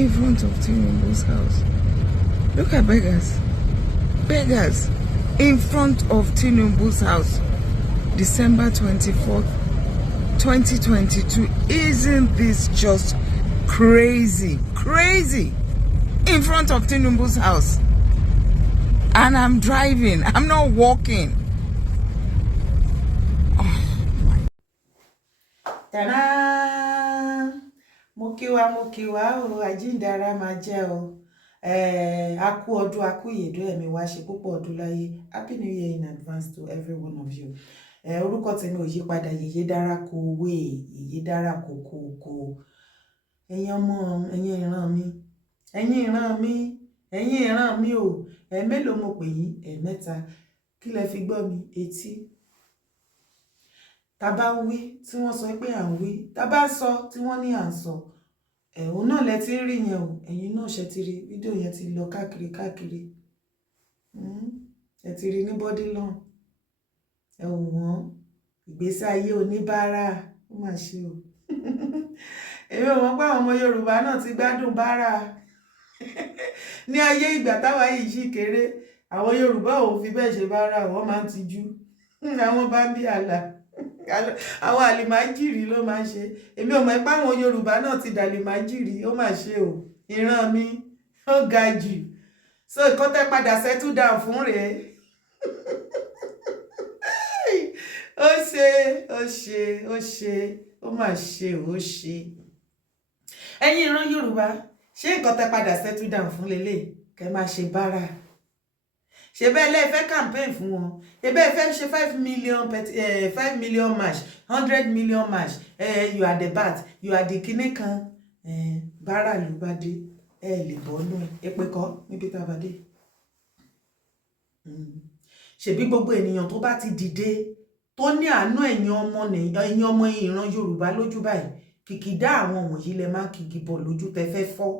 in front of Tinubu's house. Look at beggars. Beggars in front of Tinubu's house. December 24th, 2022. Isn't this just crazy? Crazy. In front of Tinubu's house. And I'm driving. I'm not walking. Oh my. Ta-da! Mokiwa o, ajindara ma jẹ́ o. A kú ọdún, a kú ìyèdún ẹ̀mí wa ṣe púpọ̀ ọdún láyé. Happy New Year in advance to every one of you. Orúkọ tèmi ò yí padà, yèyé dára kò wé, yèyé dára kò kò. Ẹ̀yin ọmọ, ẹ̀yin ìran mi. Ẹ̀yin ìran mi, ẹ̀yin ìran mi o. Mélòó mo pè yín, mẹ́ta. Kí lẹ fi gbọ́ mi? Etí. Tá bá ń wí tí wọ́n sọ pé à ń wí, tá bá sọ tí wọ́n ní à ń sọ. Òun náà lẹ ti rí yẹn o. Ẹ̀yin náà ṣe ti rí, fídíò yẹn ti lọ káàkiri. Ẹ ti rí ní body long. Ẹ wò wọ́n. Ìgbésí ayé oníbàárà. Ó mà ṣe o. Èmi ò mọ̀ pé àwọn ọmọ Yorùbá náà ti gbádùn bàárà. Ní ayé ìgbà táwa yìí ṣì kéré, àwọn Yorùbá ò fi bẹ́ẹ̀ ṣe bàárà, wọ́n máa ń tijú. Àwọn bá ń bí àlà. Àwọn àlìmájìrì ló máa ń ṣe. Èmi ò mọ̀ pé àwọn Yorùbá náà ti dàlìmájìrì, ó mà ṣe o. Ìran mi ó ga jù. So ìkọ́ tẹ́ padà settle down fún rèé. Ó mà ṣe ó ṣe. Ẹ̀yin ìran Yorùbá, ṣé ìkọ́ tẹ́ padà settle down fún lélẹ̀ kẹ́ máa ṣe bàárà? Ṣé bẹ́ẹ̀ lẹ fẹ́ campaign fún wọn? Ṣé bẹ́ẹ̀ fẹ́ ṣe 5 million march, 100 million march, you are the bat, you are the kíní kan, bàárà ló bá dé, lè bọ́ nú èpè kọ́ níbi tá bá dé. Ṣebí gbogbo ènìyàn tó bá ti dìde tó ní àánú ẹ̀yin ọmọ ìran Yorùbá lójú báyìí, kìkìdá àwọn wọ̀nyí lẹ máa kìkì bọ̀ lójú tẹ́ fẹ́ fọ́.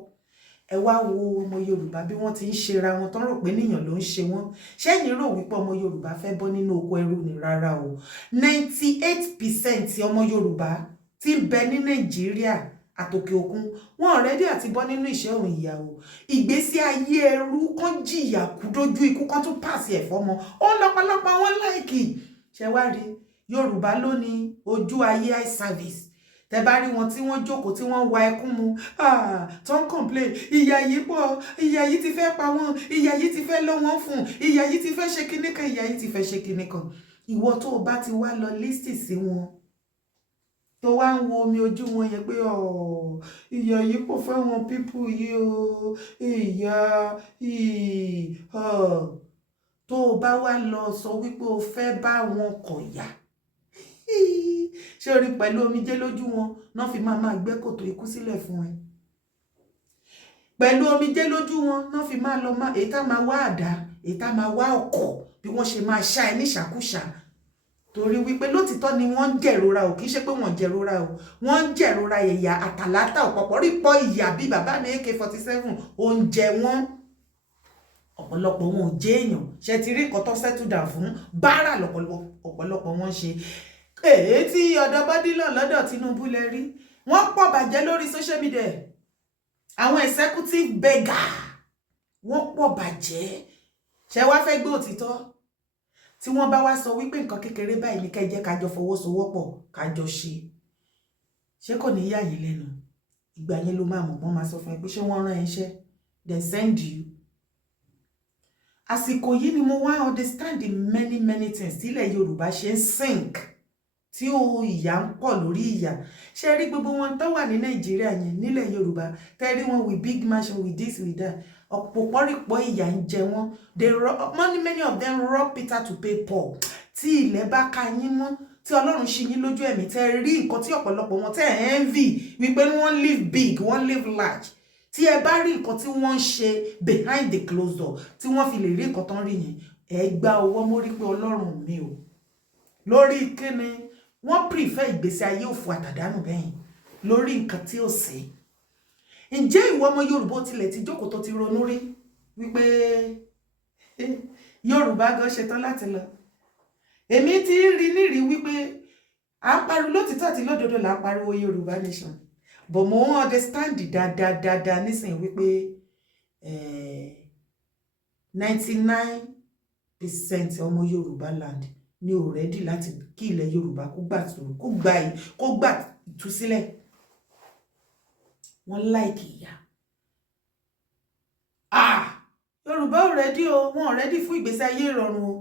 Ẹ wá wo ọmọ Yorùbá bí wọ́n ti ń ṣera wọn tán rò pé níyàn ló ń ṣe wọ́n. Ṣẹ́yìn rò wípé ọmọ Yorùbá fẹ́ bọ́ nínú oko ẹrú ni? Rárá o. 98% ọmọ Yorùbá tí ń bẹ ní Nàìjíríà àtòkè òkun wọn already àti bọ́ nínú ìṣẹ́ òun ìyà o. Ìgbésí ayé ẹrú kan jìyà kú dójú ikú kan tún pàṣẹ ẹ̀fọ́ mọ́. Ó lọ́pọ̀lọpọ̀ wọn láìkì. Ṣé wá rí Yorùbá ló ní ojú ayé eye service. Tẹ́ bá rí wọn tí wọ́n jókòó tí wọ́n wa ẹkún mu, tó ń complain, ìyà yìí pọ̀, ìyà yìí ti fẹ́ pa wọ́n, ìyà yìí ti fẹ́ lọ wọ́n fún, ìyà yìí ti fẹ́ ṣe kíní kan, ìyà yìí ti fẹ́ ṣe kíní kan. Ìwọ tó bá ti wá lọ lísì sí wọn, tó wá ń wo omi ojú wọn yẹn pé ìyà yìí pọ̀ fáwọn people yìí o, tó bá wá lọ sọ wípé o fẹ́ bá wọn kọ̀yà. Ṣé orí pẹ̀lú omijé lójú wọn náà fi máa gbé kòtò ikú sílẹ̀ fún ẹ? Pẹ̀lú omijé lójú wọn náà fi máa lọ èyí tá máa wá àdá, èyí tá máa wá ọkọ̀ bí wọ́n ṣe máa ṣá ẹ ní ṣàkúṣà. Torí wípé lótìtọ́ ni wọ́n ń jẹ̀rora o, kì í ṣe pé wọ́n jẹ̀rora o. Wọ́n ń jẹ̀rora ẹ̀yà àtàlátà ọ̀pọ̀pọ̀ rí pọ̀ ìyà bí bàbá mi AK-47 oúnjẹ wọn. Ọ̀pọ̀lọpọ̀ wọn ò jẹ́ èèyàn. Ṣé ti rí nǹkan tó settle down fún bàárà ọ̀pọ̀lọpọ̀ wọn ṣe. Tí ọ̀dọ̀ bọ́dílọ̀ lọ́dọ̀ Tinubu lẹ rí. Wọ́n pọ̀ bàjẹ́ lórí social media. Àwọn executive beggar. Wọ́n pọ̀ bàjẹ́. Ṣé wá fẹ́ gbé òtítọ́? Tí wọ́n bá wá sọ wípé nǹkan kékeré báyìí ní kẹ́ jẹ́ ká jọ fọwọ́sowọ́pọ̀ ká jọ ṣe. Ṣé kò ní yà yín lẹ́nu? Ìgbà yẹn ló máa mọ̀ wọ́n máa sọ fún ẹ pé ṣé wọ́n rán ẹ iṣẹ́? They send you. Àsìkò yìí ni mo wá understand the many things tí ilẹ̀ Yorùbá ṣe ń sink. Tí o ìyà ń pọ̀ lórí ìyà. Ṣé rí gbogbo wọn tó wà ní Nàìjíríà yẹn nílẹ̀ Yorùbá, tẹ́ rí wọn with big mansion, with this, with that. Ọ̀pọ̀pọ̀rípọ̀ ìyà ń jẹ wọ́n. Many of them rob Peter to pay Paul. Tí ilẹ̀ bá ka yín mọ́, tí Ọlọ́run ṣí yín lójú ẹ̀mí, tẹ́ rí nǹkan tí ọ̀pọ̀lọpọ̀ wọn tẹ́ envy wípé wọ́n live big, wọ́n live large. Tí ẹ bá rí nǹkan tí wọ́n ń ṣe behind the closed door, tí wọ́n fi lè rí nǹkan tán rí yẹn, ẹ gba ọwọ́ mórí pé Ọlọ́run mi o. Lórí kíni wọ́n prefer ìgbésí ayé òfò àtàdánù bẹ́yìn lórí nǹkan tí ó ṣe. Ǹjẹ́ ìwọ ọmọ Yorùbá tilẹ̀ ti jókòó tó ti ronú rí wípé Yorùbá gan ṣetán láti lọ? Èmi ti rí nírí wípé à ń pariwo lótìtọ́ àti lódodo là ń pariwo Yorùbá nation. but mo understand dáadáa nísìnyí wípé 99% ọmọ Yorubaland ni ò ready láti kí ilẹ̀ Yorùbá kó gbà ìtúsílẹ̀. Wọ́n like ìyà. Yorùbá ò ready o, wọ́n ready fún ìgbésí ayé ìrọ̀rùn o.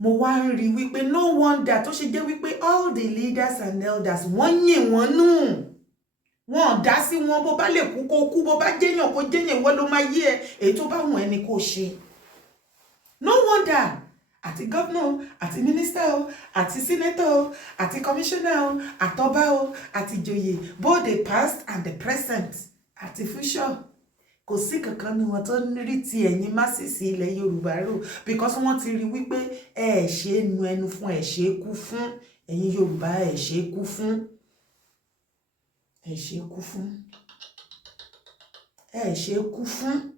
Mo wá ń rí wípé no wonder tó ṣe jẹ́ wípé all the leaders and elders wọ́n yìn wọ́n nù. Wọ́n dá sí wọn, bó bá lè kú kó kú, bó bá jẹ́yàn kó jẹ́yàn, ìwọ ló máa yé ẹ èyí tó bá wùn ẹni kó ṣe. No wonder àti governor àti minister o àti senator o àti commissioner o àtọba o àti ìjòyè, both the past and the present àti future, kò sí kankan ní wọn tó rí ti ẹ̀yin masisi ilẹ̀ Yorùbá rò, because wọ́n ti rí wípé ẹ ṣe nu ẹnu fún, ẹ ṣe kú fún ẹ̀yin Yorùbá, ẹ ṣe kú fún, ẹ ṣe kú fún, ẹ ṣe kú fún.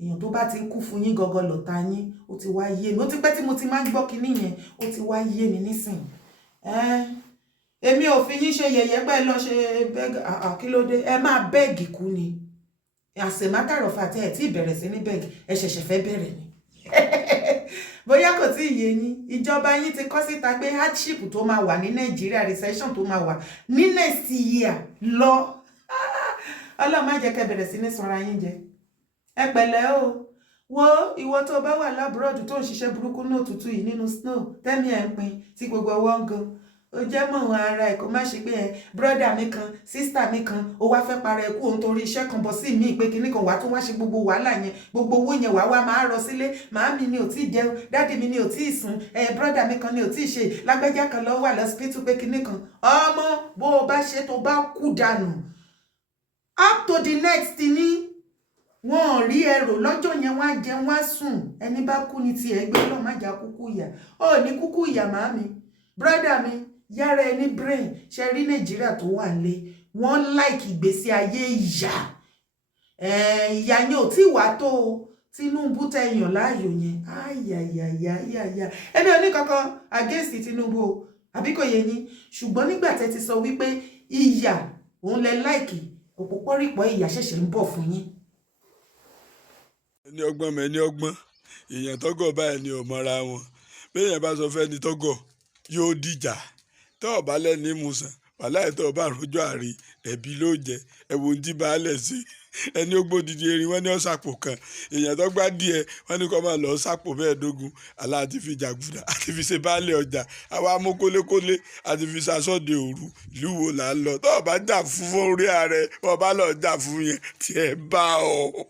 Èèyàn tó bá ti kú fún yín gọgọ lọ̀tá yín, ó ti wá yé mi. Ó ti pẹ́ tí mo ti máa ń gbọ́ kinní yẹn, ó ti wá yé mi nísìn. Èmi ò fi yín ṣe yẹ̀yẹ́ pé lọ ṣe kí ló dé, ẹ máa bẹ́ẹ̀gì kú ni. As a matter of fact, ẹ tí bẹ̀rẹ̀ sí ní bẹ́ẹ̀gì, ẹ ṣẹ̀ṣẹ̀ fẹ́ bẹ̀rẹ̀ ni. Bóyá kò tí ì yé yín, ìjọba yín ti kọ síta pé hardship tó máa wà ní Nàìjíríà, recession tó máa wà ní next year lọ. Ọlọ́run má jẹ́ kẹ́ bẹ̀rẹ̀ sí ní sanra yín jẹ. Ẹ pẹ̀lẹ́ o. Wo ìwọ tó bá wà lábúròdù tó ń ṣiṣẹ́ burúkú náà tútù yìí nínú snow, tẹ́mi ẹ̀ ń pin tí gbogbo ọwọ́ ń gan. Ó jẹ́ mọ̀ wọn ara ẹ̀ kó má ṣe pé brọ́dà mi kan, sísítà mi kan, ó wá fẹ́ para ẹ̀ kú òun torí iṣẹ́ kan bọ̀ sí mi pé kinní kan wá tó wá ṣe gbogbo wàhálà yẹn, gbogbo owó yẹn wá máa rọ sílé, màámi ni ò tí ì jẹun, dádì mi ni ò tí ì sùn, brọ́dà mi kan ni ò tí ì ṣe, lágbájá kan lọ wà lọ́sípítù pé kinní kan. Ọmọ bó o bá ṣe tó bá kú dànù, up to the next ni wọ́n rí ẹrù lọ́jọ́ yẹn, wọ́n á jẹ, wọ́n á sùn. Ẹni bá kú ni ti ẹgbẹ́ Ọlọ́run má jà kúkú ìyà. Ó ní kúkú ìyà màámi, brọ́dà mi, yára ẹni brain. Ṣe rí Nàìjíríà tó wà lé, wọ́n like ìgbésí ayé ìyà. Ìyà yẹn ò tí wà tó Tinubu tẹ̀yàn láàyò yẹn. Ayayayayaya. Ẹni oní kankan against Tinubu o, àbí kò yé yín. Ṣùgbọ́n nígbà tẹ́ ti sọ wípé ìyà òun lẹ like, òpópọ́rìpọ̀ ìyà ṣẹ̀ṣẹ̀ ń bọ̀ fún yín. Ẹni ọgbọ́n mọ ẹni ọgbọ́n, èèyàn tọ́gọ̀ báyìí ni ò mọra wọn. Béèyàn bá sọ fẹ́ni tọ́gọ̀ yóò dìjà. Tọ́ ọ̀bá lẹ́ni ìmùsàn, wàláhì tọ́ ọba àròjọ àrí ẹ̀bí ló jẹ, ẹ̀wọ̀n ń dìbà álẹ̀ sí. Ẹni ó gbódìdí erin wọ́n ní ọ̀sàpò kan, èèyàn tó gbá díẹ̀ wọ́n ní kó máa lọ sàpò 15. Àlá àti fi jàgùdà àti fi ṣe baálé ọjà, àwa mú kólékólé àti fi ṣaṣọ́de òru. Ìlú wo là ń lọ? Tọ́ ọ̀bá jà fún orí ààrẹ, ọba lọ jà fún yẹn, tiẹ̀ bá ọ.